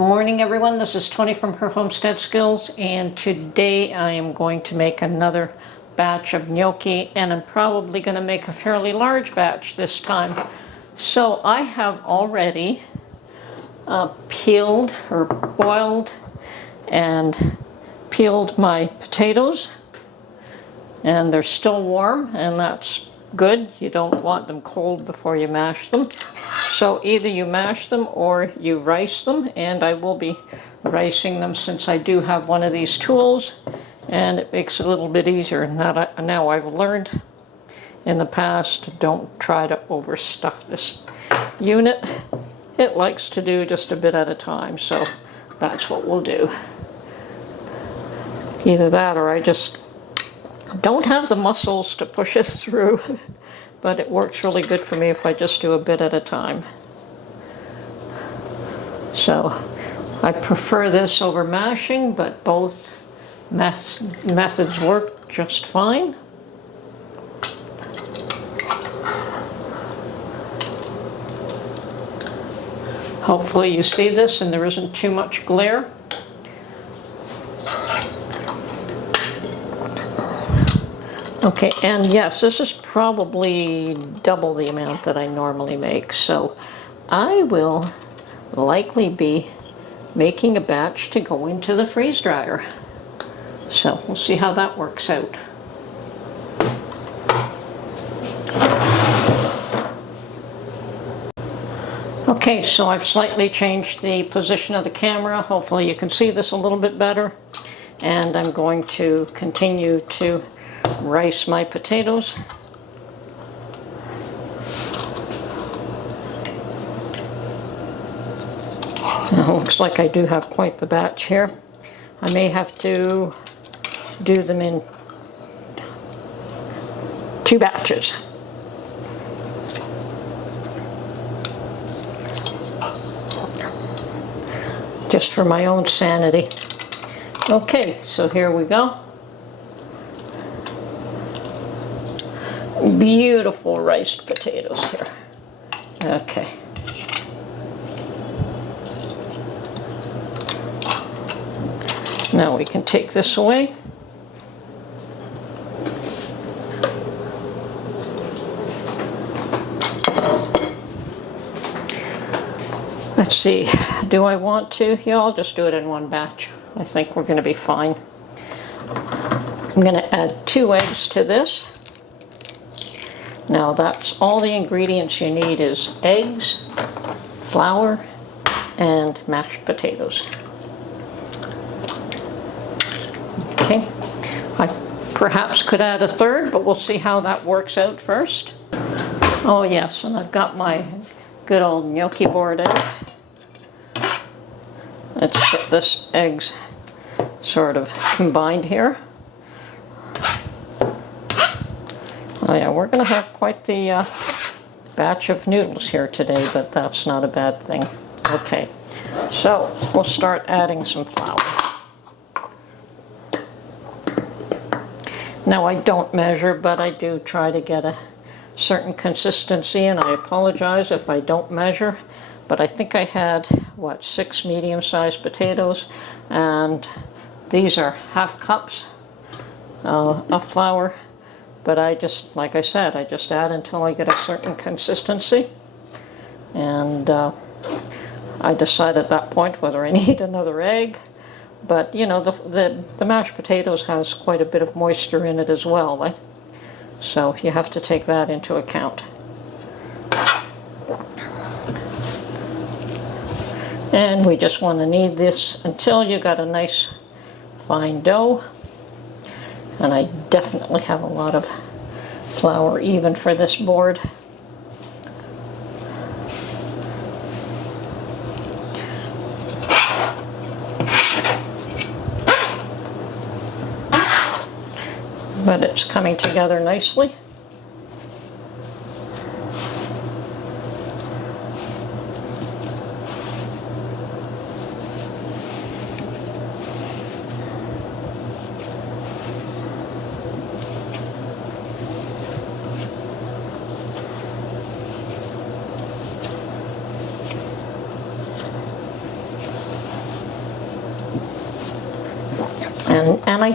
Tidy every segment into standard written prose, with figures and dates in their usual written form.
morning, everyone. This is Tony from Her Homestead Skills, and today I am going to make another batch of gnocchi, and I'm probably going to make a fairly large batch this time. So I have already peeled or boiled and peeled my potatoes, and they're still warm, and that's good. You don't want them cold before you mash them. So either you mash them or you rice them, and I will be ricing them since I do have one of these tools, and it makes it a little bit easier. Now I've learned in the past, don't try to overstuff this unit. It likes to do just a bit at a time, so that's what we'll do. Either that or I just don't have the muscles to push it through. But it works really good for me if I just do a bit at a time. So I prefer this over mashing, but both methods work just fine. Hopefully you see this and there isn't too much glare. Okay, and yes, this is probably double the amount that I normally make, so I will likely be making a batch to go into the freeze dryer. So we'll see how that works out. Okay, so I've slightly changed the position of the camera. Hopefully you can see this a little bit better. And I'm going to continue to rice my potatoes. Looks like I do have quite the batch here. I may have to do them in 2 batches. Just for my own sanity. Okay, so here we go. Beautiful riced potatoes here. Okay. Now we can take this away. Let's see, do I want to? Yeah, I'll just do it in one batch. I think we're going to be fine. I'm going to add 2 eggs to this. Now that's all the ingredients you need is eggs, flour, and mashed potatoes. Okay, I perhaps could add a 3rd, but we'll see how that works out first. Oh yes, and I've got my good old gnocchi board out. Let's get this eggs sort of combined here. Oh yeah, we're going to have quite the batch of noodles here today, but that's not a bad thing. Okay, so we'll start adding some flour. Now I don't measure, but I do try to get a certain consistency, and I apologize if I don't measure, but I think I had, what, 6 medium-sized potatoes, and these are half cups of flour. But I just, like I said, I just add until I get a certain consistency. And I decide at that point whether I need another egg. But, you know, the mashed potatoes has quite a bit of moisture in it as well, right? So you have to take that into account. And we just want to knead this until you got a nice fine dough. And I definitely have a lot of flour even for this board. But it's coming together nicely. And I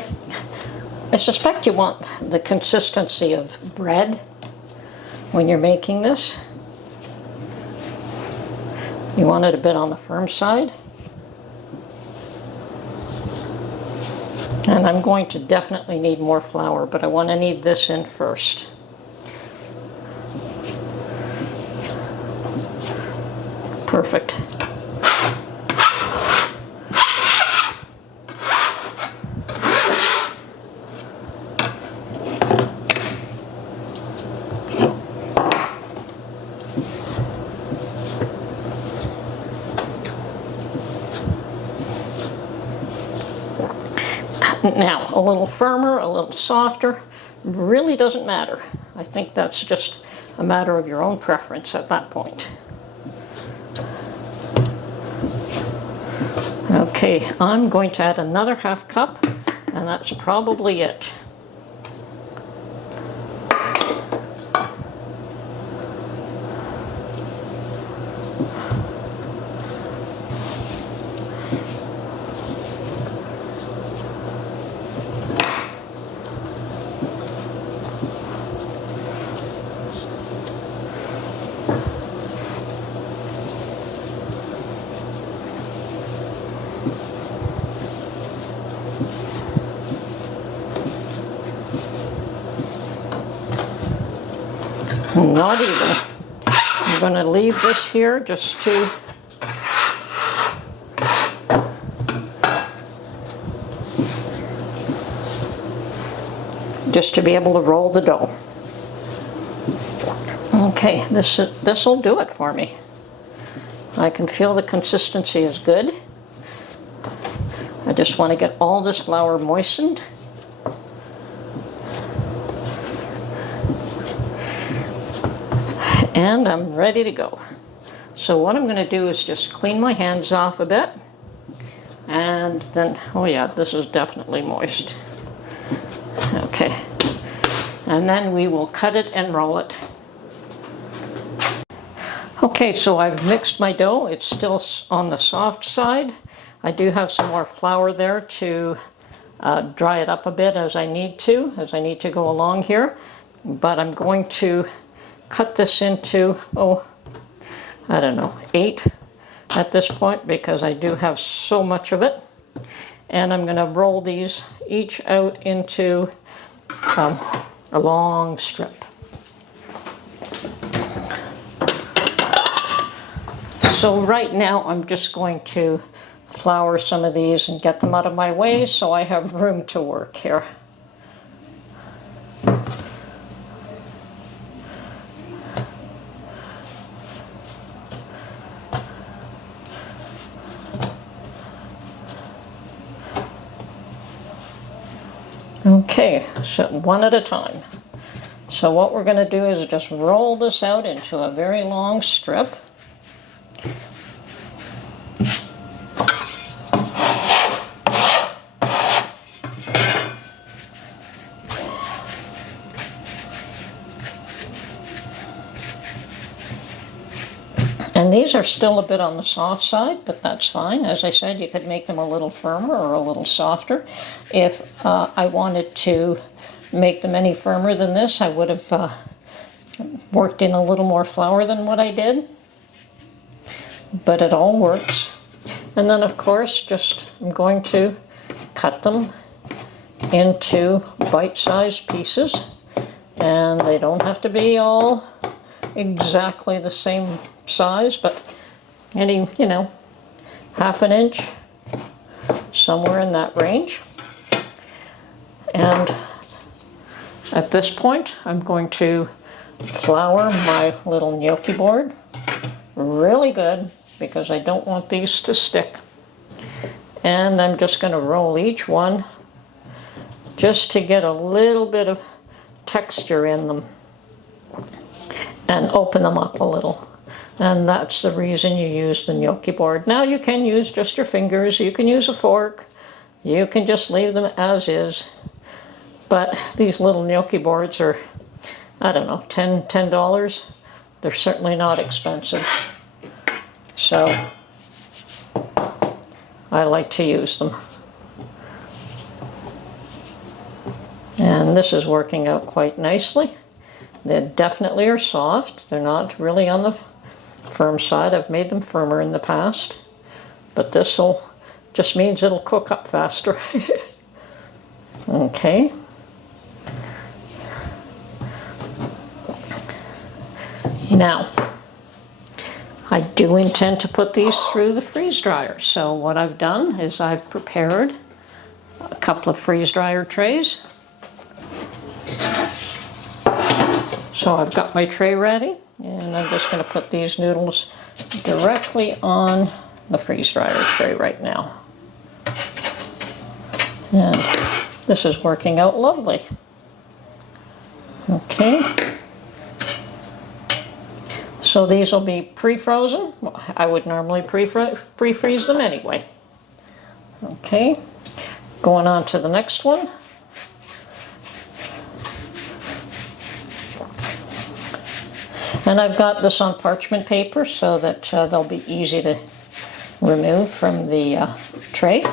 suspect you want the consistency of bread when you're making this. You want it a bit on the firm side. And I'm going to definitely need more flour, but I want to knead this in first. Perfect. Now, a little firmer, a little softer, really doesn't matter. I think that's just a matter of your own preference at that point. Okay, I'm going to add another ½ cup, and that's probably it. Not even. I'm going to leave this here just to be able to roll the dough. Okay, this will do it for me. I can feel the consistency is good. I just want to get all this flour moistened. And I'm ready to go. So what I'm going to do is just clean my hands off a bit. And then, oh yeah, this is definitely moist. Okay. And then we will cut it and roll it. Okay, so I've mixed my dough. It's still on the soft side. I do have some more flour there to dry it up a bit as I need to go along here. But I'm going to cut this into, I don't know, 8 at this point because I do have so much of it. And I'm going to roll these each out into a long strip. So right now I'm just going to flour some of these and get them out of my way so I have room to work here. Okay, so one at a time. So what we're going to do is just roll this out into a very long strip. And these are still a bit on the soft side, but that's fine. As I said, you could make them a little firmer or a little softer. If I wanted to make them any firmer than this, I would have worked in a little more flour than what I did. But it all works. And then, of course, I'm going to cut them into bite-sized pieces. And they don't have to be all exactly the same size, but any, ½ an inch, somewhere in that range. And at this point, I'm going to flour my little gnocchi board really good because I don't want these to stick. And I'm just going to roll each one just to get a little bit of texture in them and open them up a little. And that's the reason you use the gnocchi board. Now you can use just your fingers, you can use a fork, you can just leave them as is. But these little gnocchi boards are, I don't know, $10. They're certainly not expensive. So I like to use them. And this is working out quite nicely. They definitely are soft. They're not really on the firm side. I've made them firmer in the past. But this just means it'll cook up faster. Okay. Now, I do intend to put these through the freeze dryer. So what I've done is I've prepared a couple of freeze dryer trays. So I've got my tray ready, and I'm just going to put these noodles directly on the freeze dryer tray right now. And this is working out lovely. Okay. So these will be pre-frozen. Well, I would normally pre-freeze them anyway. Okay. Going on to the next one. And I've got this on parchment paper so that they'll be easy to remove from the tray.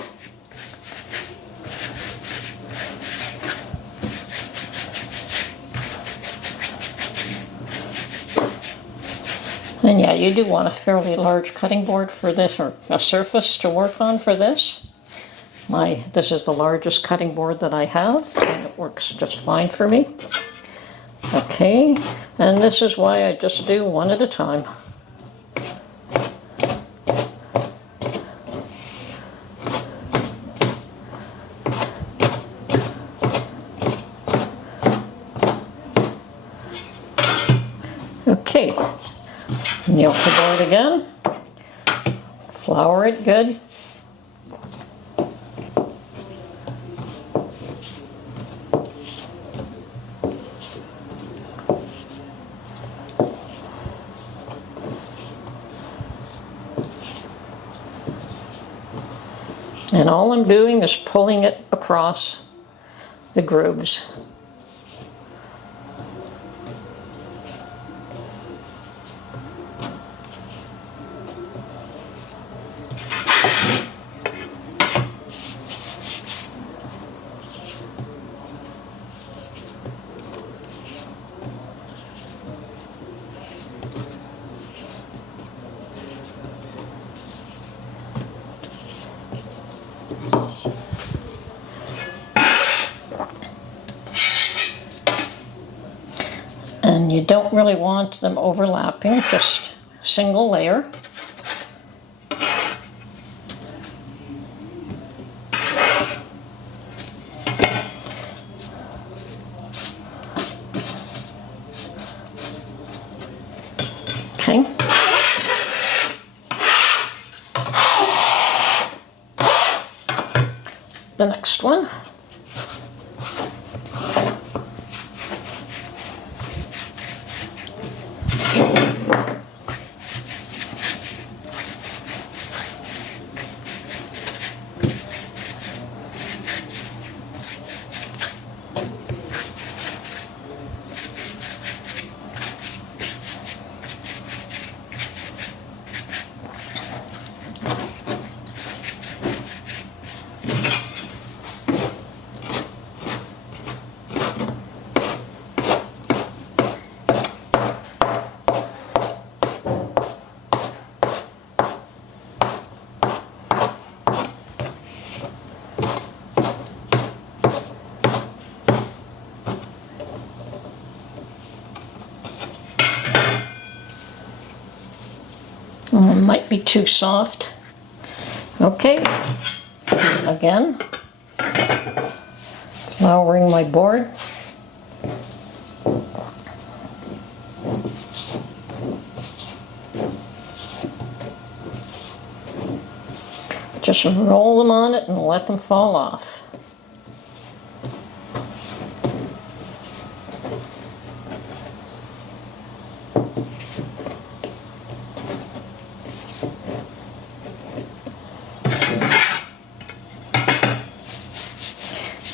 And yeah, you do want a fairly large cutting board for this, or a surface to work on for this. This is the largest cutting board that I have, and it works just fine for me. Okay, and this is why I just do one at a time. Okay, kneel the board again, flour it good. And all I'm doing is pulling it across the grooves. And you don't really want them overlapping, just single layer. Okay. The next one. Might be too soft. Okay, again, flouring my board. Just roll them on it and let them fall off.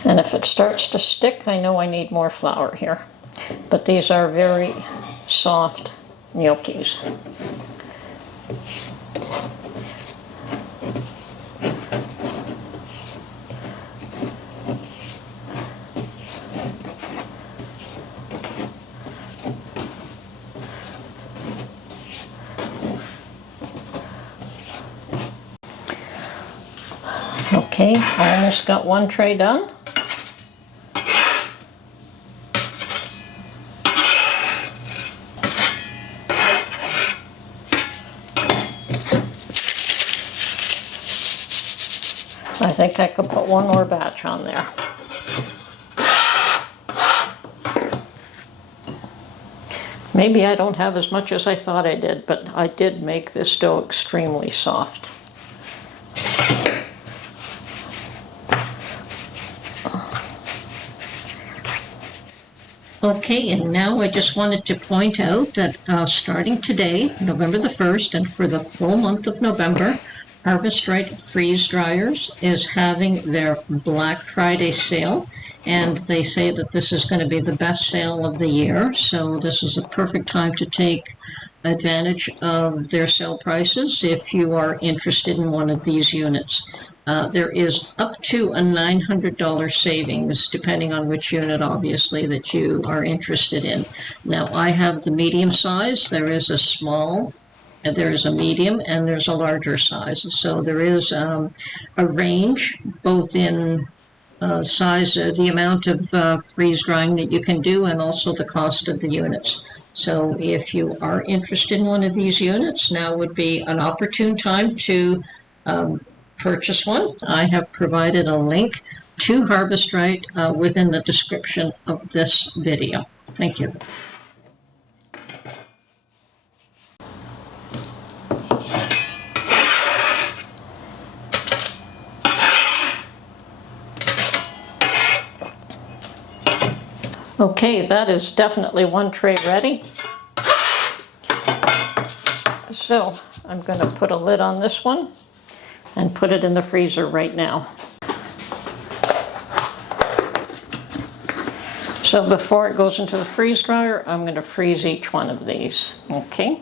And if it starts to stick, I know I need more flour here. But these are very soft gnocchis. Okay, almost got one tray done. I think I could put one more batch on there. Maybe I don't have as much as I thought I did, but I did make this dough extremely soft. Okay, and now I just wanted to point out that starting today, November the 1st, and for the full month of November, HarvestRight Freeze Dryers is having their Black Friday sale, and they say that this is going to be the best sale of the year, so this is a perfect time to take advantage of their sale prices if you are interested in one of these units. There is up to a $900 savings, depending on which unit, obviously, that you are interested in. Now, I have the medium size. There is a small, and there is a medium, and there's a larger size. So there is a range, both in size, the amount of freeze drying that you can do, and also the cost of the units. So if you are interested in one of these units, now would be an opportune time to purchase one. I have provided a link to HarvestRight within the description of this video. Thank you. Okay, that is definitely one tray ready. So I'm going to put a lid on this one and put it in the freezer right now. So before it goes into the freeze dryer, I'm going to freeze each one of these. Okay.